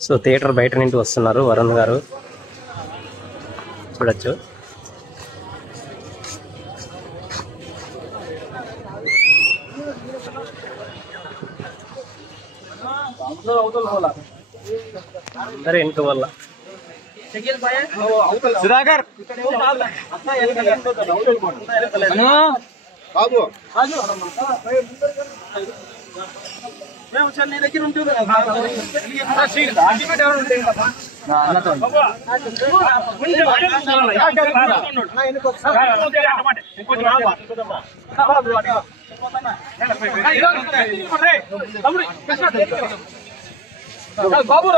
So theatre బయట నుండి వస్తున్నారు వరుణ్ గారు, చూడొచ్చు. అందరూ ఇంటి వల్ల సుధాకర్ బాబు నీ దగ్గర ఉంటుంది బాబు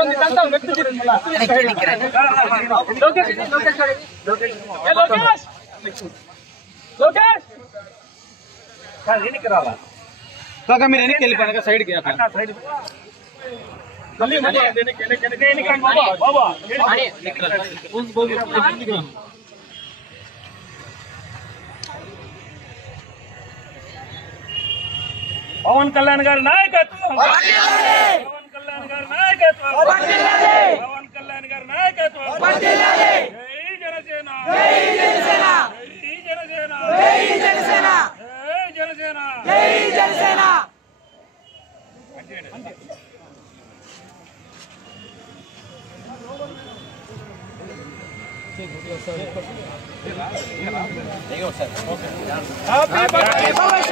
కాక మీరు వెనక్కి వెళ్ళిపోయాక సైడ్కి పవన్ కళ్యాణ్ గారి నాయకత్వం, పవన్ కళ్యాణ్ గారి నాయకత్వం, పవన్ కళ్యాణ్ గారి నాయకత్వం. జై జనసేన, జై జనసేన, జై జనసేన, జై జనసేన, జై జనసేన, జై జనసేన. హ్యాపీ బర్త్డే పవన్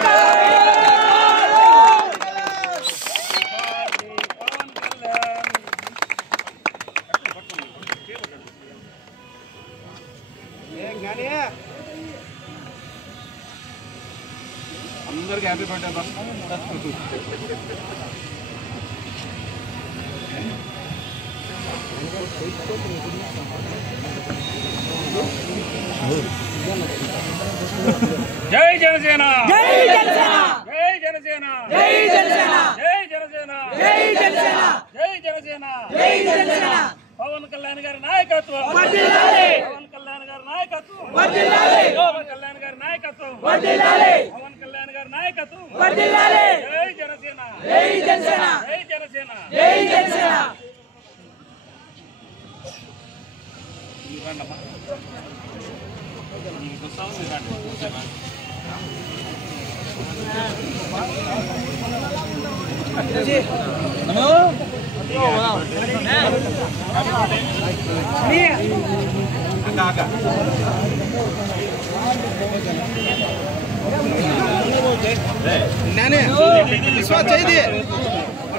అందరికి హ్యాపీ బర్త్డే. జై జనసేన, జై జనసేన, జై జనసేన, జై జనసేన, జై జనసేన, జై జనసేన, జై జనసేన, జై జనసేన. పవన్ కళ్యాణ్ గారి నాయకత్వం, పవన్ కళ్యాణ్ గారి నాయకత్వం, పవన్ కళ్యాణ్ గారి నాయకత్వం, పవన్ కళ్యాణ్ గారి నాయకత్వం. జై జనసేన, జై జనసేన, జై జనసేన, జై జనసేన.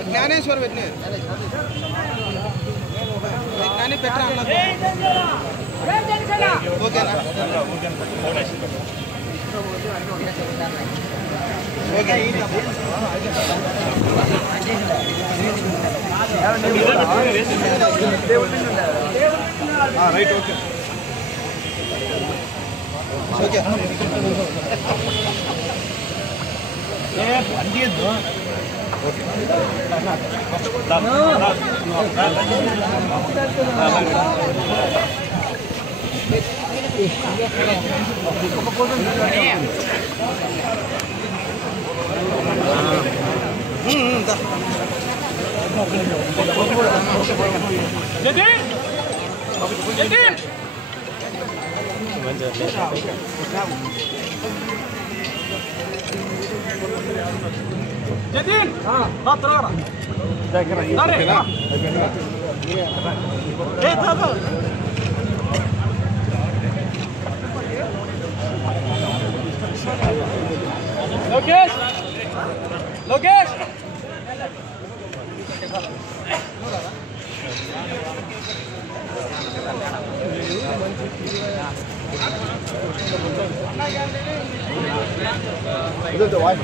జ్ఞానేశ్వర్ పెట్టిన జ్ఞాని పెట్టరా ఓకేనా? ఓకే రైట్ ఓకే ఓకే అందియద్దు. జతిన్ మాత్రరా దగ్గర ఏ తాతో లోకేష్ లోకేష్ ఇదో వాయిస్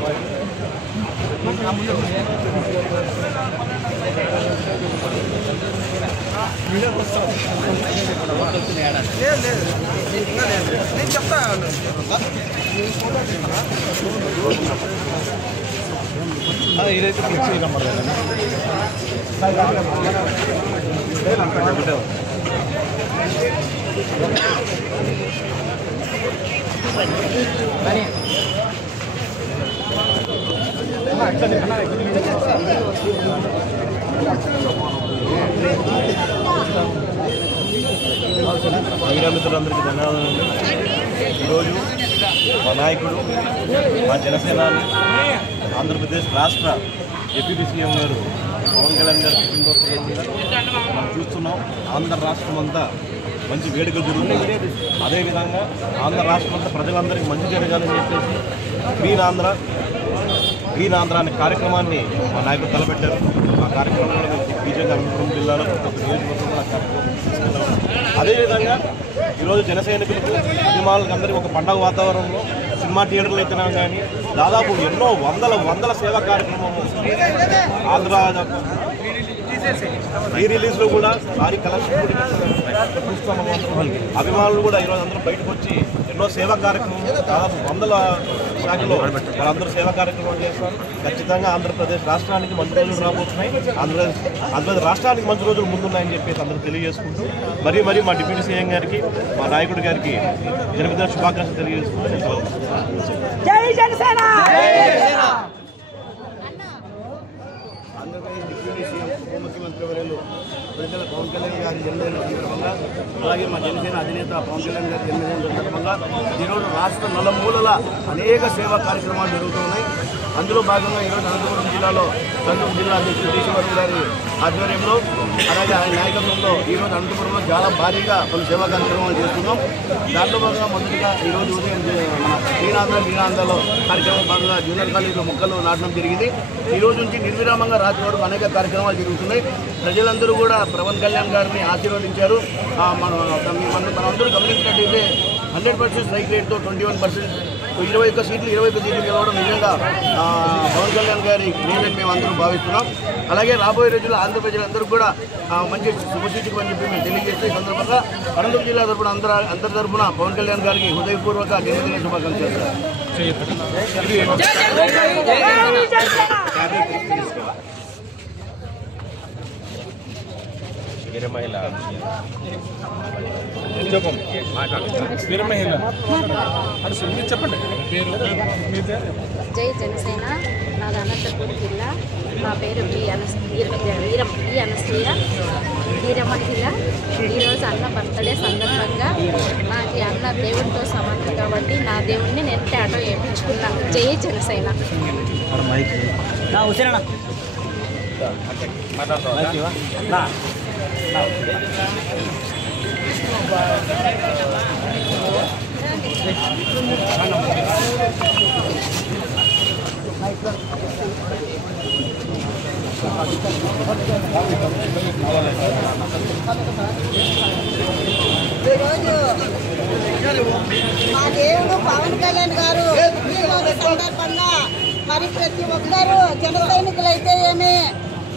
నేను చెప్తా ఇదైతే ఫిక్స్ నెంబర్ మిత్రులందరికీ ధన్యవాదాలు. ఈరోజు మా నాయకుడు, మా జనసేనాని, ఆంధ్రప్రదేశ్ రాష్ట్ర డిప్యూటీ సీఎం గారు పవన్ కళ్యాణ్ గారు పుట్టినరోజు మనం చూస్తున్నాం. ఆంధ్ర రాష్ట్రం అంతా మంచి వేడుకలు జరుగుతుంది. అదేవిధంగా ఆంధ్ర రాష్ట్రం అంతా ప్రజలందరికీ మంచి జరగాలని చెప్పేసి గ్రీన్ ఆంధ్ర అనే కార్యక్రమాన్ని మా నాయకుడు తలపెట్టారు. ఆ కార్యక్రమంలో బీజేపీ అనంతపురం జిల్లాలో ప్రతి నియోజకవర్గంలో ఆ కార్యక్రమం తీసుకెళ్ళాం. అదేవిధంగా ఈరోజు జన సైనికులకు సినిమాలకు అందరికీ ఒక పండగ వాతావరణంలో సినిమా థియేటర్లు అయితేనా కానీ దాదాపు ఎన్నో వందల సేవా కార్యక్రమము ఆంధ్ర రీ రిలీజ్లో కూడా భారీ కలెక్షన్ అభిమానులు కూడా ఈరోజు అందరూ బయటకు వచ్చి ఎన్నో సేవా కార్యక్రమం దాదాపు 100 శాఖలో వాళ్ళందరూ సేవా కార్యక్రమాలు చేస్తారు. ఖచ్చితంగా ఆంధ్రప్రదేశ్ రాష్ట్రానికి మంచి రోజులు రాబోతున్నాయి. ఆంధ్రప్రదేశ్ రాష్ట్రానికి మంచి రోజులు ముందున్నాయని చెప్పేసి అందరూ తెలియజేసుకుంటూ మరీ మా డిప్యూటీ సీఎం గారికి, మా నాయకుడి గారికి జన్మదిన శుభాకాంక్షలు తెలియజేసుకుంటూ ఆంధ్రప్రదేశ్ డిప్యూటీ సీఎం ఉప ముఖ్యమంత్రి వర్యులు ప్రజల పవన్ కళ్యాణ్ గారి జన్మదిన సందర్భంగా, అలాగే మా జనసేన అధినేత పవన్ కళ్యాణ్ గారి జన్మదిన సందర్భంగా ఈరోజు రాష్ట్ర నలుమూలల అనేక సేవా కార్యక్రమాలు జరుగుతున్నాయి. అందులో భాగంగా ఈరోజు అనంతపురం జిల్లాలో అనంతపురం జిల్లా అధ్యక్షుడు టీసీ వర్మ గారి ఆధ్వర్యంలో, అలాగే ఆయన నాయకత్వంలో ఈరోజు అనంతపురంలో చాలా భారీగా పలు సేవా కార్యక్రమాలు చేస్తున్నాం. దాంట్లో భాగంగా మొదటిగా ఈరోజు ఉదయం మన గ్రీనాంధ్రలో కార్యక్రమం భాగంగా జూనియర్ కాలేజీలో మొక్కలు నాటడం జరిగింది. ఈ రోజు నుంచి నిర్విరామంగా రాత్రి వరకు అనేక కార్యక్రమాలు జరుగుతున్నాయి. ప్రజలందరూ కూడా పవన్ కళ్యాణ్ గారిని ఆశీర్వదించారు. మనందరూ గమనించినట్టయితే 100% స్ట్రైక్ రేట్తో 21%, 21 సీట్లు గెలవడం నిజంగా పవన్ కళ్యాణ్ గారి మేలని మేము అందరూ భావిస్తున్నాం. అలాగే రాబోయే రోజుల్లో ఆంధ్ర ప్రజలందరూ కూడా మంచి శుభసూచకం అని చెప్పి మేము తెలియజేస్తే ఈ సందర్భంగా అనంతపురం జిల్లా తరఫున అందరి తరఫున పవన్ కళ్యాణ్ గారికి హృదయపూర్వక జన్మదిన శుభాకాంక్షలు. జై జనసేన. నాది అనంతపురం జిల్లా. మా పేరు అనసూయ వీరమహిళ. ఈరోజు అన్న బర్త్డే సందర్భంగా నాకు అన్న దేవుడితో సమానం కాబట్టి నా దేవుడిని నేను టాటో వేయించుకున్నాను. జై జనసేన. మా దేవుడు పవన్ కళ్యాణ్ గారు ఈరోజు సందర్భంగా మరి ప్రతి ఒక్కరూ జన సైనికులైతే ఏమి,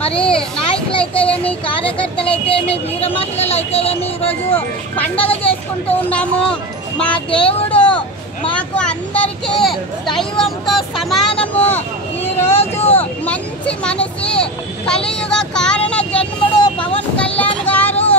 మరి నాయకులైతే ఏమి, కార్యకర్తలైతే ఏమి, వీర మహిళలు అయితే ఏమి ఈరోజు పండగ చేసుకుంటూ ఉన్నాము. మా దేవుడు మాకు అందరికీ దైవంతో సమానము. ఈరోజు మంచి మనిషి, కలియుగ కారణ జన్ముడు పవన్ కళ్యాణ్ గారు.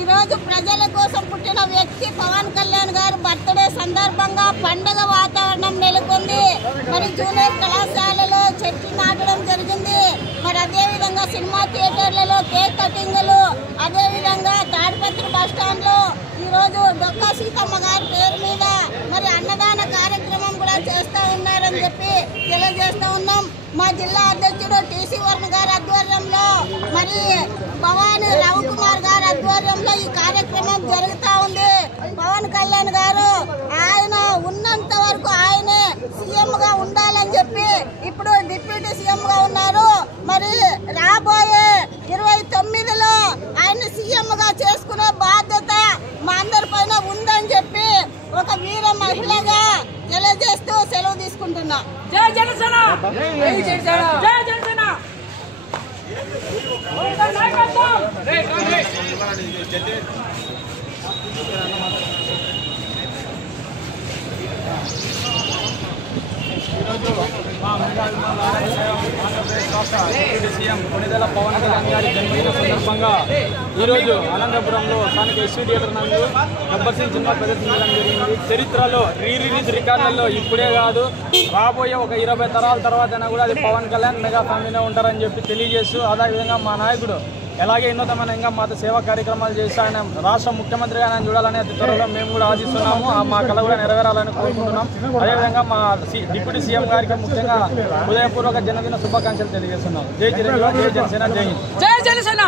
ఈరోజు ప్రజల కోసం పుట్టిన వ్యక్తి పవన్ కళ్యాణ్ గారు బర్త్డే సందర్భంగా పండగ వాతావరణం నెలకొంది. మరి జూనియర్ కళాశాలలో చెట్లు నాటడం జరిగింది. మరి అదేవిధంగా సినిమా థియేటర్లలో కేక్ కటింగ్లు, అదేవిధంగా తాడిపత్రి బస్టాండ్లో ఈరోజు డొక్కా సీతమ్మ గారి పేరు మీద మరి అన్నదాన కార్యక్రమం కూడా చేస్తూ ఉన్నారని చెప్పి తెలియజేస్తూ ఉన్నాం. మా జిల్లా అధ్యక్షుడు టీసీ వర్మ గారి ఆధ్వర్యంలో, మరి భవానీ రవికుమార్ గారి ఆధ్వర్యంలో ఈ కార్యక్రమం జరుగుతూ ఉంది. పవన్ కళ్యాణ్ గారు ఆయన ఉన్నంత వరకు ఆయనే సీఎంగా ఉండాలని చెప్పి ఇప్పుడు డిప్యూటీ సీఎంగా ఉన్నారు. మరి రాబోయే 29లో ఆయన సీఎంగా చేసుకునే బాధ్యత మా అందరి పైన ఉందని చెప్పి ఒక వీర మహిళగా తెలియజేస్తూ సెలవు తీసుకుంటున్నా. జై జనసేన. జై జనసేన. జై జనసేన. సీఎం కొణిదెల పవన్ కళ్యాణ్ గారి జన్మదిన సందర్భంగా ఈరోజు అనంతపురంలో స్థానిక ఎస్వీ థియేటర్ నందు గబ్బర్ సింగ్ సినిమా ప్రదర్శించడం జరిగింది. చరిత్రలో రిలీజ్ రికార్డులలో ఇప్పుడే కాదు, రాబోయే ఒక 20 తరాల తర్వాతైనా కూడా అది పవన్ కళ్యాణ్ మెగా ఫ్యామిలీనే ఉంటారని చెప్పి తెలియజేస్తూ, అదేవిధంగా మా నాయకుడు ఎలాగే ఉన్నతమైన మాతో సేవా కార్యక్రమాలు చేసి ఆయన రాష్ట్ర ముఖ్యమంత్రిగా ఆయన చూడాలని అతి త్వరలో మేము కూడా ఆశిస్తున్నాము. మా కళ కూడా నెరవేరాలని కోరుకుంటున్నాం. అదేవిధంగా మా డిప్యూటీ సీఎం గారికి ముఖ్యంగా హృదయపూర్వక జన్మదిన శుభాకాంక్షలు తెలియజేస్తున్నాం. జై చిరంజీవి, జై జనసేన, జై హింద్. జై జనసేన.